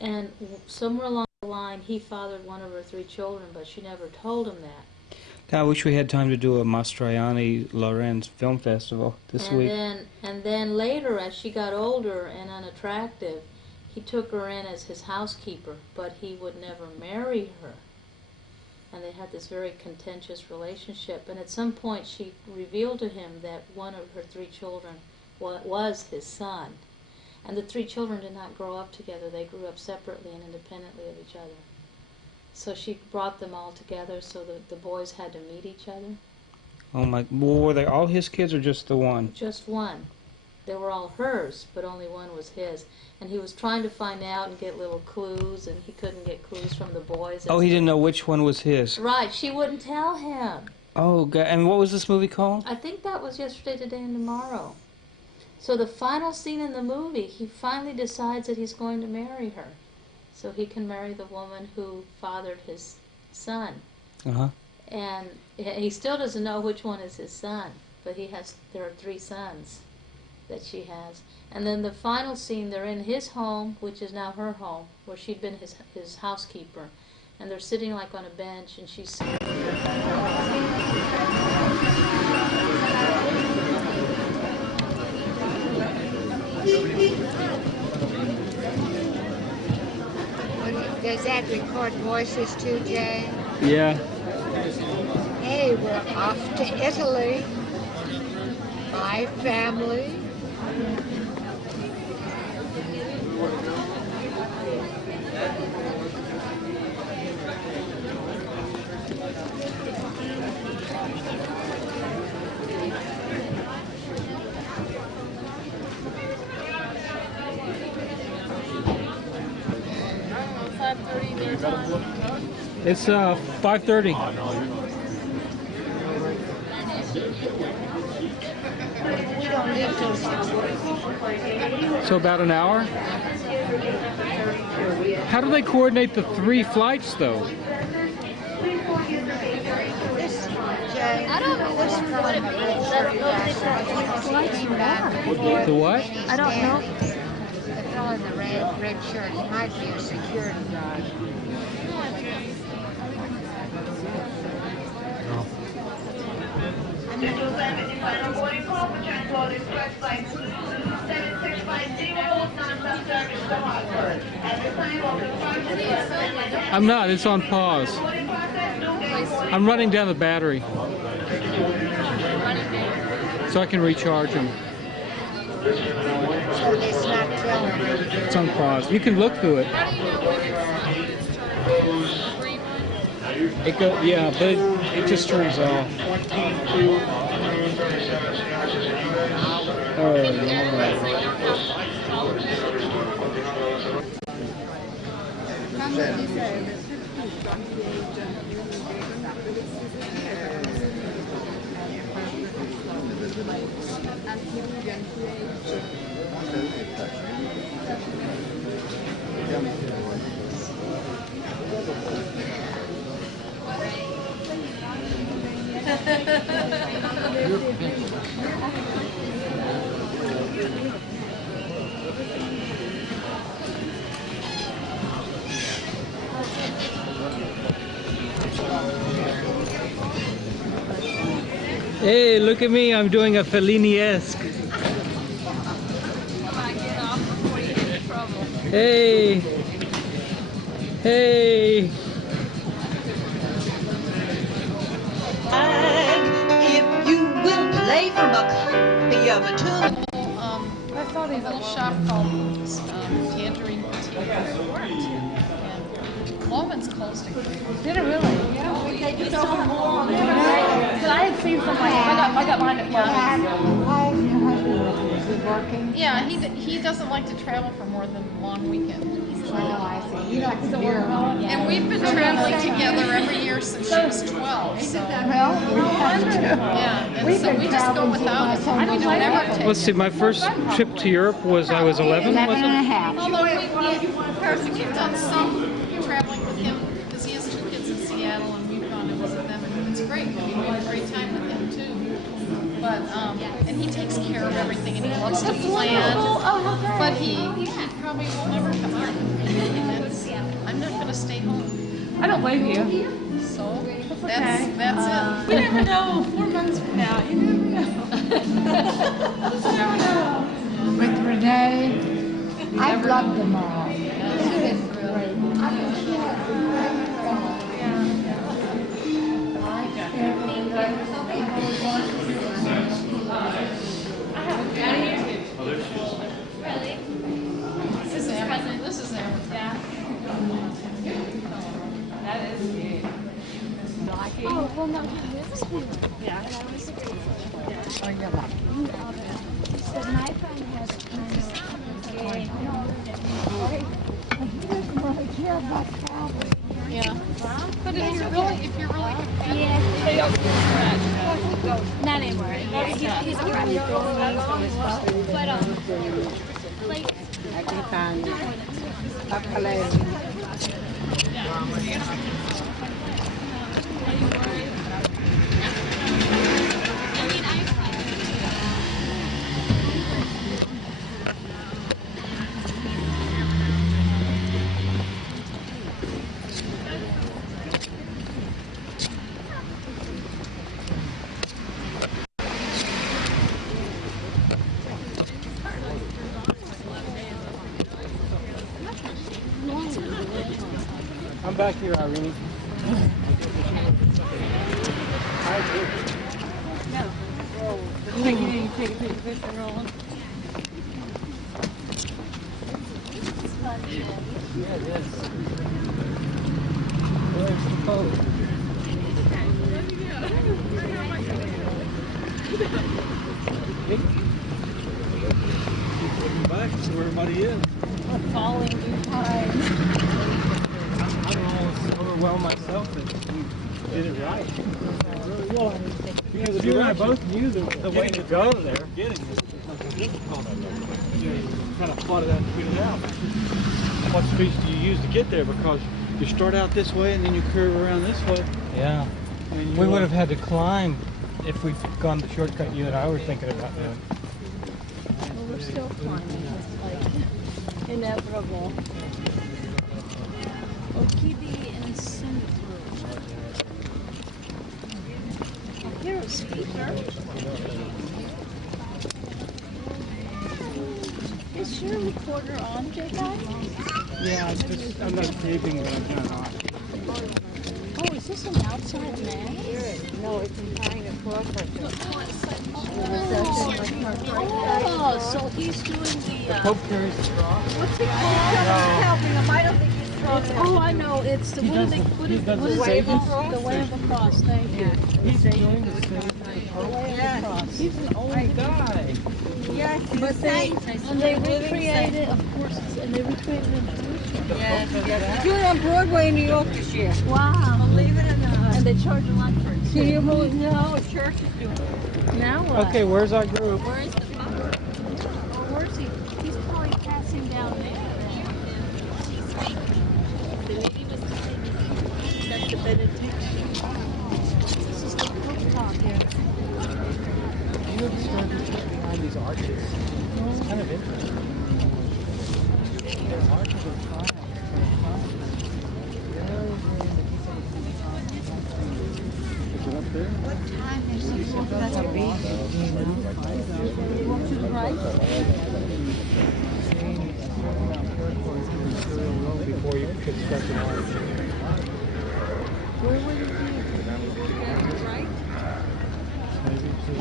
and somewhere along the line he fathered one of her 3 children, but she never told him that. God, I wish we had time to do a Mastroianni-Lorenz film festival this week. And then later, as she got older and unattractive, he took her in as his housekeeper, but he would never marry her. And they had this very contentious relationship. And at some point, she revealed to him that one of her 3 children was his son. And the 3 children did not grow up together. They grew up separately and independently of each other. So she brought them all together so that the boys had to meet each other. Oh my! Well, were they all his kids or just the one? Just one. They were all hers, but only one was his. And he was trying to find out and get little clues, and he couldn't get clues from the boys. Oh, he didn't know which one was his. Right, she wouldn't tell him. Oh, God. And what was this movie called? I think that was Yesterday, Today, and Tomorrow. So the final scene in the movie, he finally decides that he's going to marry her. So he can marry the woman who fathered his son. Uh-huh. And he still doesn't know which one is his son, but there are 3 sons that she has. And then the final scene, they're in his home, which is now her home, where she'd been his housekeeper. And they're sitting like on a bench, and she's... Does that record voices too, Jay? Yeah. Hey, we're off to Italy. My family. It's 5:30. We don't leave till 6:40. So about an hour? How do they coordinate the 3 flights, though? This, Jay, I don't know this fellow in the red shirt last night. The what? I don't know. The fellow in the red shirt, he might be a security guard. Final boarding call for Transworld Express flight 7650, non-stop service to Hartford. At this time, we'll confirm to the I'm not. It's on pause. I'm running down the battery so I can recharge them. So it's not telling. It's on pause. You can look through it. Yeah, but it just turns off. Oh, no. Hey, look at me, I'm doing a Fellini-esque. Hey! Hey! If you will play from a copy of a tune. I thought a little shop called Tangerine Boutique. And Loman's closed again. Did it really? Yeah. It's so long. But I had seen something. I got mine at Why is your husband is he working? Yeah, he doesn't like to travel for more than a long weekend. Oh, I see. You like to beer. And we've been traveling together every year since she was 12. So Well, we have to. yeah, and We've so been we just go traveling without it. since We don't ever take Let's see, my first trip to Europe was I was 11, 11 was and a it? half. Although we've done some traveling with him because he has 2 kids in Seattle and we've gone to visit them and it's great. We have a great time with him too. But and he takes care of everything and he loves to plan. But he probably will never come out. I'm not gonna stay home. I don't blame you. So that's it. You never know. 4 months from now, you never know. Just never know. With Renee, I've loved them all. It's been great. This is Amber. This is Amber. Yeah. That is cute. Oh, well, no, yeah. Oh, you're lucky. So my friend has kind of Yeah. But if you're really Not anymore. He's probably throwing these on his phone. But like I can find a play. I'm back here, Irene. Take a picture, Roland. Yeah, it is. Where's the boat? Back to where everybody is. Falling behind. I'm almost overwhelmed myself that we did it right. Well, because if you and I both knew the way to go there, getting it was difficult. You kind of plotted out, figured it out. What speed do you use to get there? Because you start out this way and then you curve around this way. Yeah. And we would have had to climb if we'd gone the shortcut you and I were thinking about doing. Well, we're still climbing. It's like inevitable. Okibi and Sindhu. I hear a speaker. Is your recorder on, Jacob? Yeah, I'm not taping, but I'm kind of not. Oh, is this an outside man? No, it's behind a closet. Oh, so he's doing the. Pope carries the cross. What's it called? Help me, I don't think he's strong enough. Oh, I know. It's the He what do does they the- what he is does what the is it saving called? cross. The way of the cross. Thank you. He's doing the same. He's an old guy. Yes, But they and they recreated, of course, and they recreated it in Jerusalem. Yes. Doing it on Broadway in New York this year. Wow. Believe it or not. And they charge a lot for it. Can you believe? No, a church is doing it. Now what? Okay, where's our group? Where is the father? Well, where's he? He's probably passing down there. That's the benediction. This is the cooktop here. You have started behind these arches. It's kind of interesting. The arches are fine. Is it up there? What time is it? That's a beach. Walk to the right. Before you construct an arch. Where would it be? Maybe to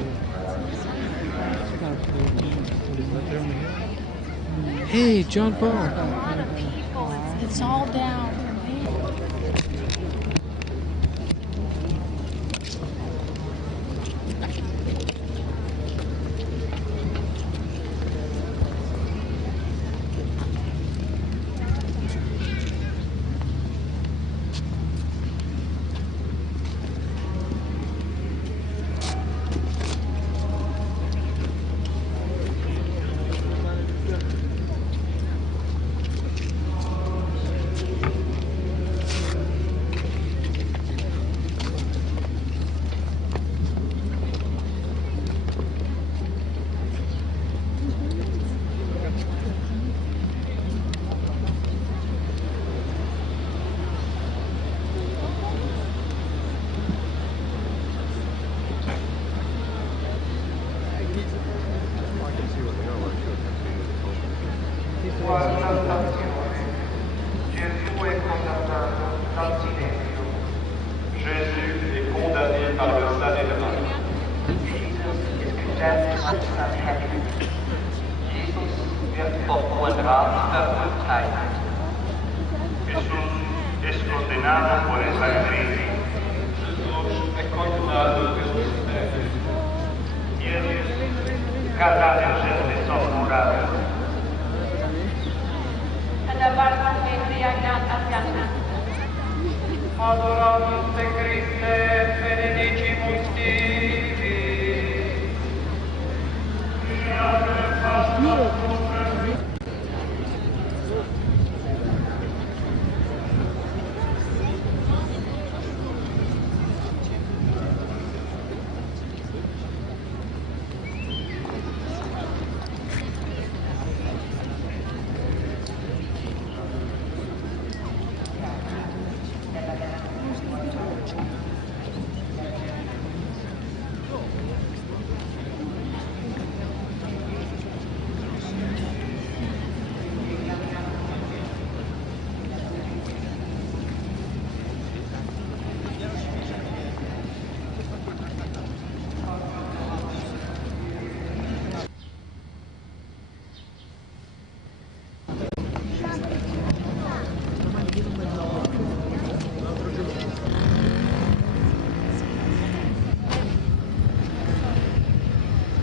Hey, John Paul. A lot of people. It's all down there. años. Jesús es condenado por esa crisis. Jesús es condenado por sus pecados. Y él cada vez se desamorado. Adoramus te Christe, benedicimus tibi.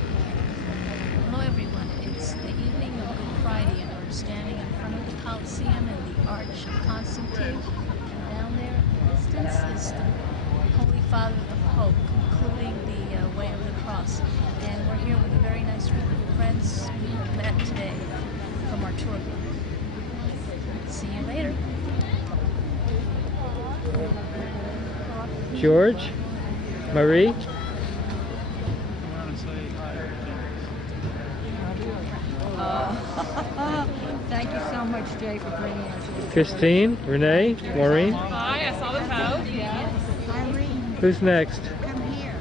Hello everyone, it's the evening of Good Friday and we're standing in front of the Colosseum and the Arch of Constantine. And down there in the distance is the Holy Father of the Pope, concluding the Way of the Cross. And we're here with a very nice group of friends we met today from our tour group. See you later. George, Marie, Thank you so much, Jay, for bringing us. Christine, Renee, Maureen. Hi, I saw the post. Yes. Irene, Who's next? come here.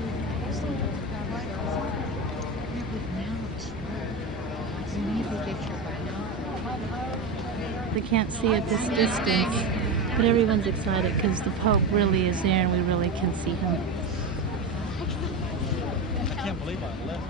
They can't see at this distance, but everyone's excited because the Pope really is there and we really can see him. I can't believe I left.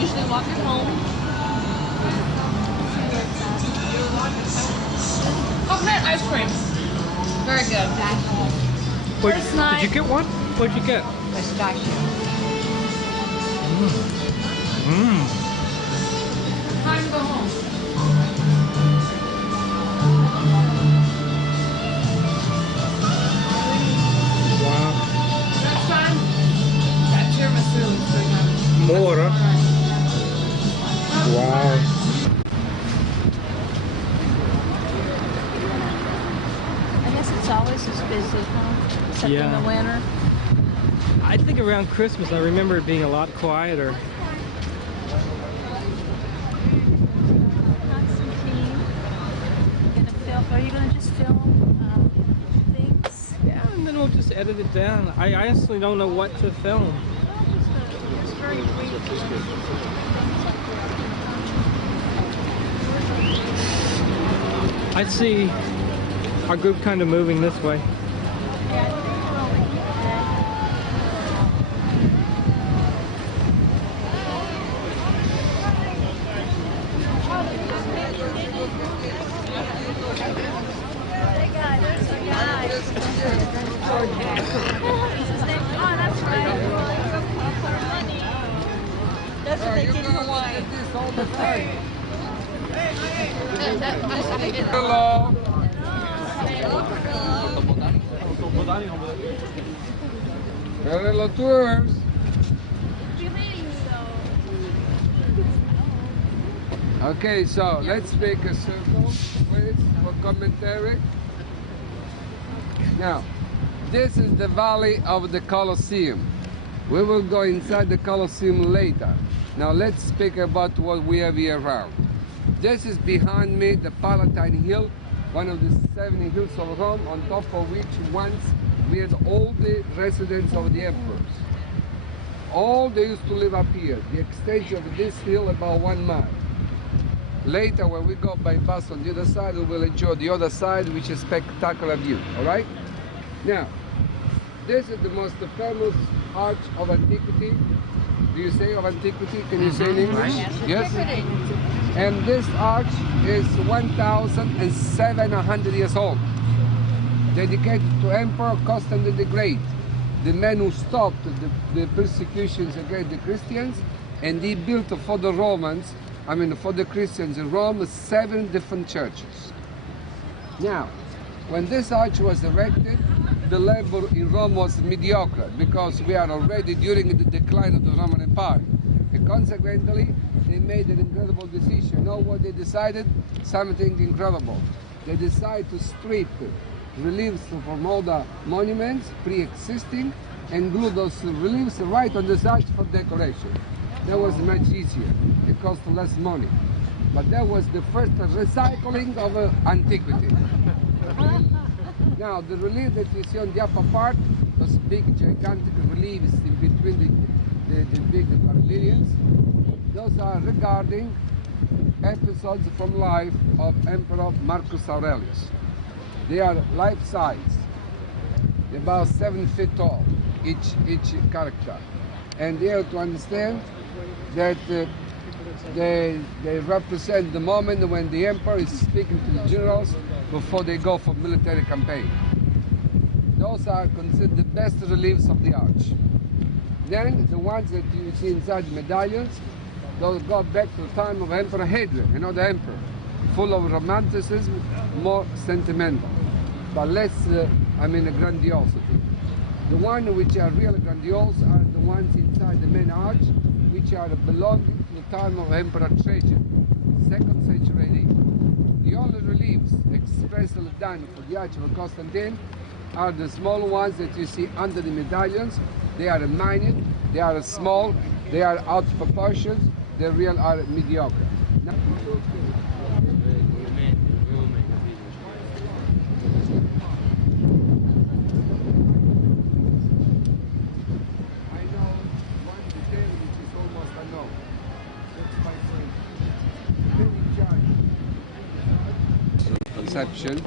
Usually walk at home. Coconut ice cream. Very good. Did you get one? What'd you get? Pistachio. Time to go home. Wow. Next time, that tiramisu is very good. More, huh? Wow. I guess it's always this busy, huh? Except in Yeah. the winter. I think around Christmas I remember it being a lot quieter. Constantine, are you gonna just film things? Yeah, and then we'll just edit it down. I honestly don't know what to film. Just very brief. I see our group kind of moving this way. That's what they did in Hawaii. Hello. Hello, tours. Okay, so let's make a circle, please, for commentary. Now, this is the valley of the Colosseum. We will go inside the Colosseum later. Now let's speak about what we have here around. This is behind me the Palatine Hill, one of the 70 hills of Rome, on top of which once we had all the residence of the emperors. all they used to live up here. The extension of this hill about 1 mile. Later, when we go by bus on the other side, we will enjoy the other side, which is spectacular view. All right? Now, this is the most famous arch of antiquity. Do you say of antiquity? Can you say in English? Yes. And this arch is 1,700 years old, dedicated to Emperor Constantine the Great, the man who stopped the persecutions against the Christians, and he built for the Romans, for the Christians in Rome, 7 different churches. Now, when this arch was erected, the level in Rome was mediocre, because we are already during the decline of the Roman Empire. And consequently, they made an incredible decision. You know what they decided? Something incredible. They decided to strip reliefs from all the monuments pre-existing and glue those reliefs right on the sides for decoration. That was much easier. It cost less money. But that was the first recycling of antiquity. Now, the relief that you see on the upper part, those big gigantic reliefs in between the big pavilions, those are regarding episodes from life of Emperor Marcus Aurelius. They are life-size, about 7 feet tall, each character. And you have to understand that they represent the moment when the emperor is speaking to the generals before they go for military campaign. Those are considered the best reliefs of the arch. Then the ones that you see inside the medallions, those go back to the time of Emperor Hadrian, the emperor, full of romanticism, more sentimental, but less, grandiosity. The ones which are really grandiose are the ones inside the main arch, which are belonging to the time of Emperor Trajan, 2nd century AD. The only reliefs expressly done for the arch of Constantine are the small ones that you see under the medallions. They are minute, they are small, they are out of proportions, they really are mediocre. Now, conception.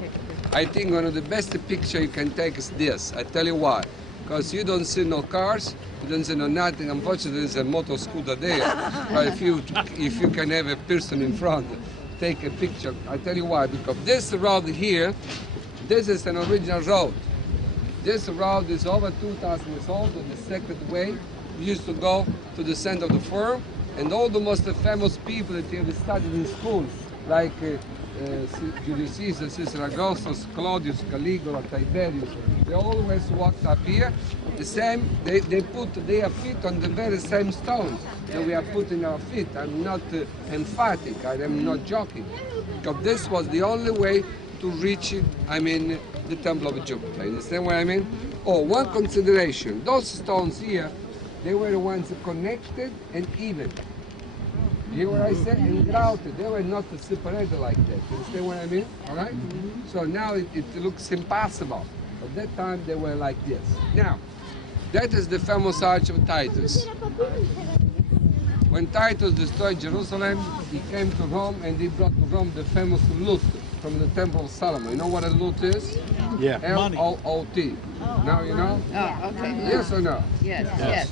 I think one of the best picture you can take is this. I tell you why. Because you don't see no cars, you don't see no nothing. Unfortunately, there's a motor scooter there. But if you can have a person in front, take a picture. I tell you why. Because this road here, this is an original road. This road is over 2,000 years old. The second way used to go to the center of the farm, and all the most famous people that you have studied in schools, like Julius Caesar, Cicero Augustus, Claudius, Caligula, Tiberius, they always walked up here. The same, they put their feet on the very same stones that we are putting our feet. I'm not emphatic, I am not joking. Because this was the only way to reach, the Temple of Jupiter. Understand what I mean? Oh, one consideration, those stones here, they were the ones connected and even. You hear what I said? And grouted. They were not separated like that. You understand what I mean? All right? So now it looks impossible. At that time, they were like this. Now, that is the famous Arch of Titus. When Titus destroyed Jerusalem, he came to Rome and he brought to Rome the famous loot from the Temple of Solomon. You know what a loot is? Yeah. L-O-O-T. Now you know? Oh, okay. Yes or no? Yes.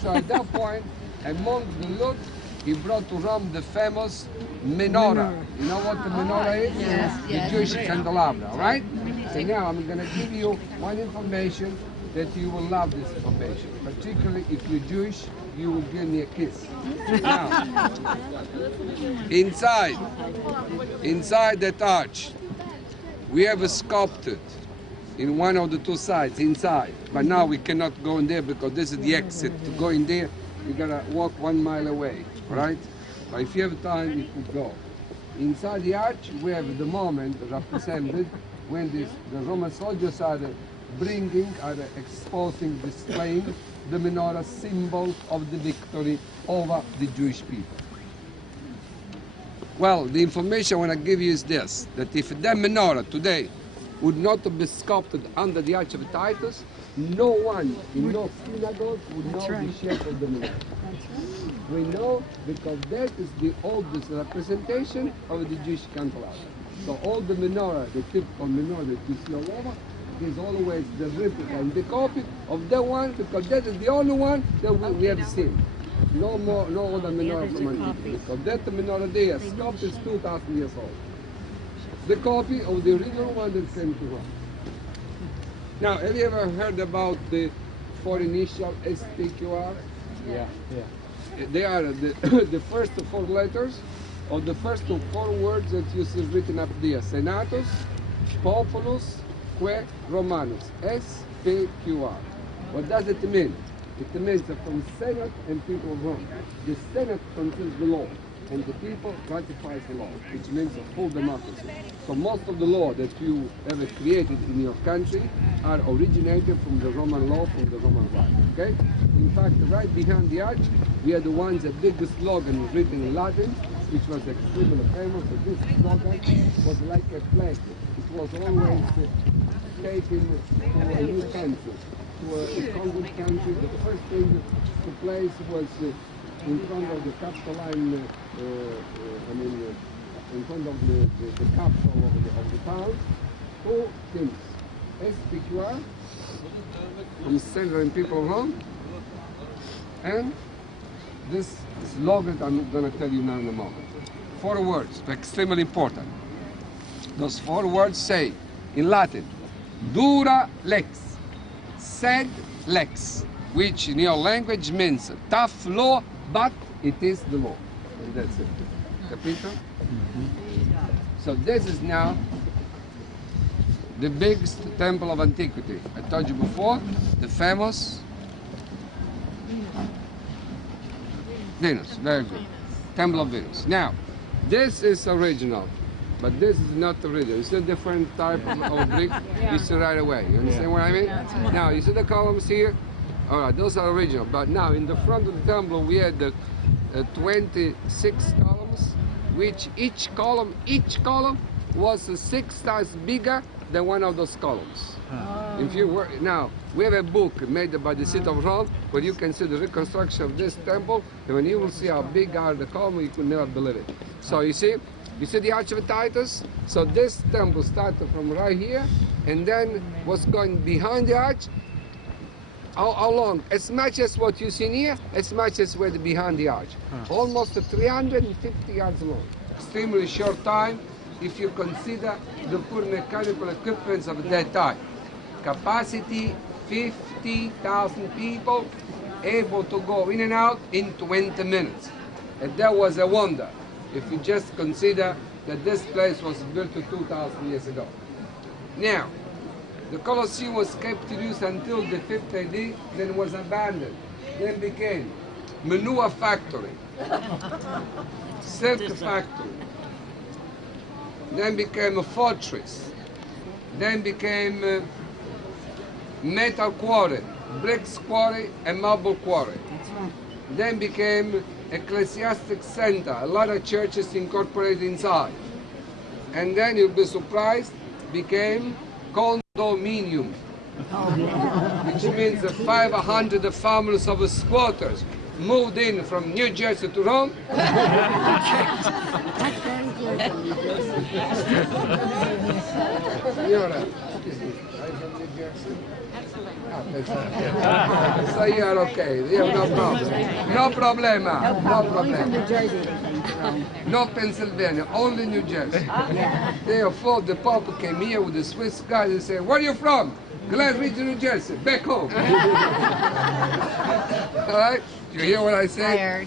So at that point, among the loot, he brought to Rome the famous menorah. You know what the menorah is? Yes. The Jewish candelabra, all right? So now I'm going to give you one information that you will love this information. Particularly if you're Jewish, you will give me a kiss. Now, inside that arch, we have sculpted in one of the two sides, inside. But now we cannot go in there because this is the exit. To go in there, you gotta walk 1 mile away, right? But if you have time, you could go. Inside the arch, we have the moment represented when the Roman soldiers are exposing, displaying the menorah, symbol of the victory over the Jewish people. Well, the information I want to give you is this, that if that menorah today would not have been sculpted under the Arch of Titus, no one in no synagogue would know the shape of the menorah. We know because that is the oldest representation of the Jewish candelabra. So all the menorah, the typical menorah that you see all over, is always the replica and the copy of that one, because that is the only one that we have seen. No more, no other menorah from antiquity, because that menorah there, sculpted is 2,000 years old. The copy of the original one that came to Rome. Now, have you ever heard about the four initial SPQR? Yeah. They are the first four letters of the first four words that you see written up there. Senatus, Populus, Que, Romanus. SPQR. What does it mean? It means that from Senate and people of Rome. The Senate controls the law, and the people ratifies the law, which means a full democracy. So most of the law that you ever created in your country are originated from the Roman law, from the Roman right, okay? In fact, right behind the arch, we had the ones, the biggest slogan written in Latin, which was extremely famous. So this slogan was like a flag. It was always taken to a new country, to a conquered country. The first thing to place was in front of the Capitoline, in front of the capital of the town, two things. SPQR, from Center and People of Rome, and this slogan I'm going to tell you now in a moment. 4 words, extremely important. Those 4 words say, in Latin, dura lex, sed lex, which in your language means tough law, but it is the law. And that's it. Capito? So this is now the biggest temple of antiquity. I told you before, the famous Venus. Very good. Temple of Venus. Now, this is original, but this is not original. It's a different type of brick. You see right away. You understand what I mean? Now, you see the columns here? All right, those are original. But now, in the front of the temple, we had the 26 columns, which each column was 6 times bigger than one of those columns. If you were, now, we have a book made by the city of Rome where you can see the reconstruction of this temple, and when you will see how big are the columns, you could never believe it. So you see the Arch of Titus? So this temple started from right here, and then was going behind the arch. How long? As much as what you see here, as much as where behind the arch. Almost 350 yards long. Extremely short time if you consider the poor mechanical equipment of that time. Capacity 50,000 people, able to go in and out in 20 minutes. And that was a wonder if you just consider that this place was built 2,000 years ago. Now, the Colosseum was kept in use until the 5th AD, then was abandoned. Then became manure factory, silk factory, then became a fortress, then became metal quarry, bricks quarry, and marble quarry. Then became ecclesiastic center, a lot of churches incorporated inside. And then you'll be surprised, became condominium, which means 500 families of squatters moved in from New Jersey to Rome. You're from New Jersey? So you are okay. You have no problem. No problema. No problema. No Pennsylvania, only New Jersey. Therefore, the Pope came here with the Swiss guys and said, "Where are you from?" "Glass Region, New Jersey." "Back home." All right? You hear what I say?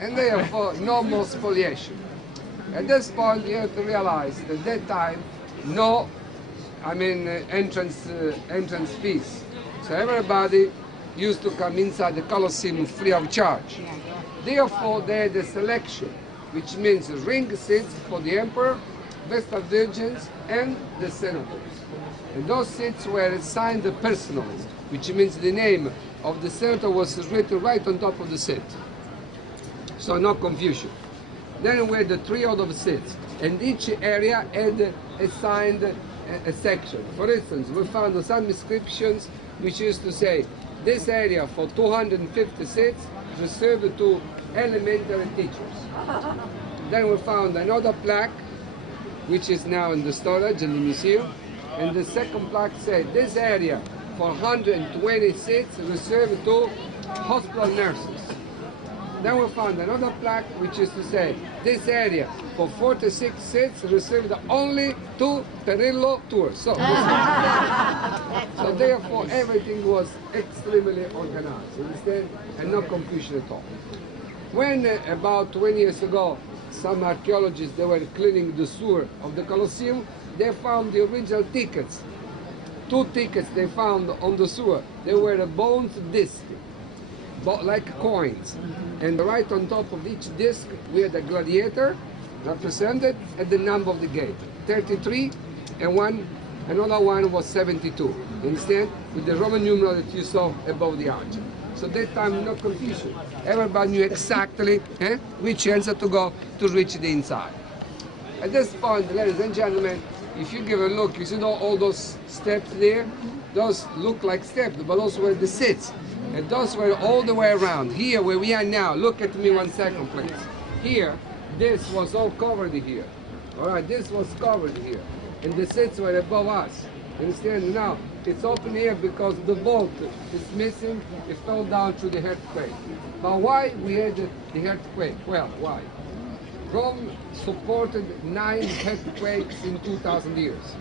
And therefore, no more spoliation. At this point, you have to realize that at that time, no, entrance fees. So everybody used to come inside the Colosseum free of charge. Therefore, they had a selection, which means ring seats for the emperor, Vestal Virgins, and the senators. And those seats were assigned personally, which means the name of the senator was written right on top of the seat. So no confusion. Then we had the trio of seats, and each area had assigned a section. For instance, we found some inscriptions which used to say, this area for 250 seats reserved to elementary teachers. Then we found another plaque, which is now in the storage in the museum, and the second plaque said, this area for 120 seats reserved to hospital nurses. Then we found another plaque which is to say, this area for 46 seats reserved only to Perillo tours. So therefore everything was extremely organized, you understand? And no confusion at all. When about 20 years ago, some archaeologists, they were cleaning the sewer of the Colosseum, they found the original tickets. 2 tickets they found on the sewer. They were a bronze disc, like coins. And right on top of each disc, we had a gladiator represented and the number of the gate. 33, and another one was 72. You understand? With the Roman numeral that you saw above the arch. So that time, no confusion. Everybody knew exactly which answer to go to reach the inside. At this point, ladies and gentlemen, if you give a look, you see all those steps there? Those look like steps, but those were the seats. And those were all the way around. Here, where we are now, look at me 1 second, please. Here, this was all covered here. All right, this was covered here. And the seats were above us. Understand? Now, it's open here because the vault is missing. It fell down through the earthquake. But why we had the earthquake? Well, why? Rome supported 9 earthquakes in 2,000 years.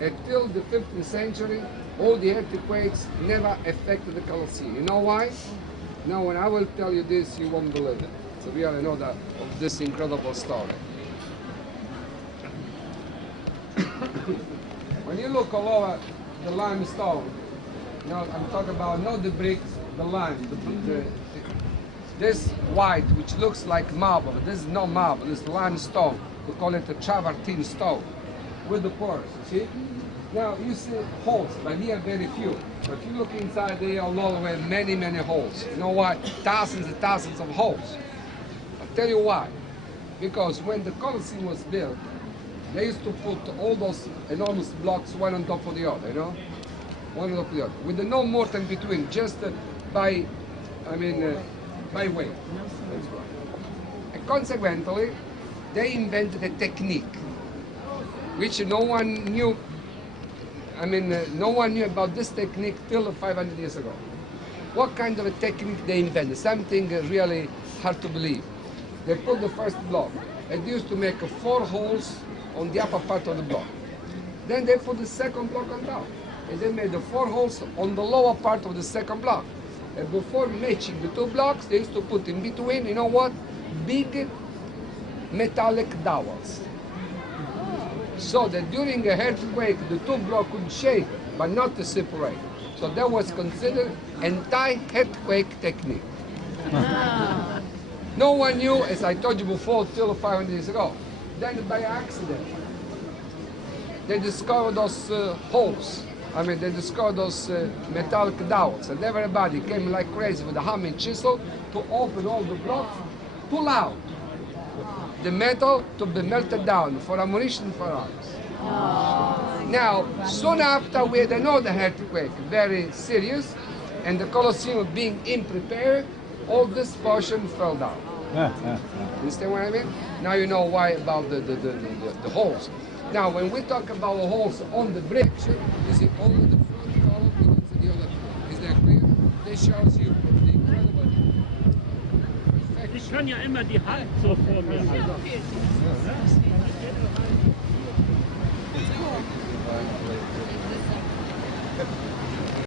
Until the 15th century, all the earthquakes never affected the Colosseum. You know why? Now, when I will tell you this, you won't believe it. So we are another of this incredible story. When you look all over the limestone, you know, I'm talking about not the bricks, the lime, this white, which looks like marble, but this is not marble, this is limestone. We call it a travertine stone with the pores, you see? Now, you see holes, but here very few. But if you look inside, there are all the way many, many holes. You know why? Thousands and thousands of holes. I'll tell you why. Because when the Colosseum was built, they used to put all those enormous blocks one on top of the other, you know? One on top of the other. With no mortar in between, just by weight. That's right. And consequently, they invented a technique which no one knew. No one knew about this technique till 500 years ago. What kind of a technique they invented? Something really hard to believe. They put the first block. It used to make 4 holes on the upper part of the block. Then they put the second block on top. And they made the 4 holes on the lower part of the second block. And before matching the 2 blocks, they used to put in between, you know what? Big metallic dowels. So that during a earthquake, the 2 blocks could shake, but not to separate. So that was considered anti-earthquake technique. No one knew, as I told you before, till 500 years ago. Then by accident, they discovered those holes. They discovered those metallic dowels, and everybody came like crazy with a hammer and chisel to open all the blocks, pull out the metal to be melted down for ammunition for arms. Now, soon after we had another earthquake, very serious, and the Colosseum being unprepared, all this portion fell down. Understand what I mean? Now you know why about the holes. Now, when we talk about the holes on the bricks, you see only the front column and the other two. Is that clear? This shows you the incredible perfection. Ich kann ja immer die Hand so vor mir halten.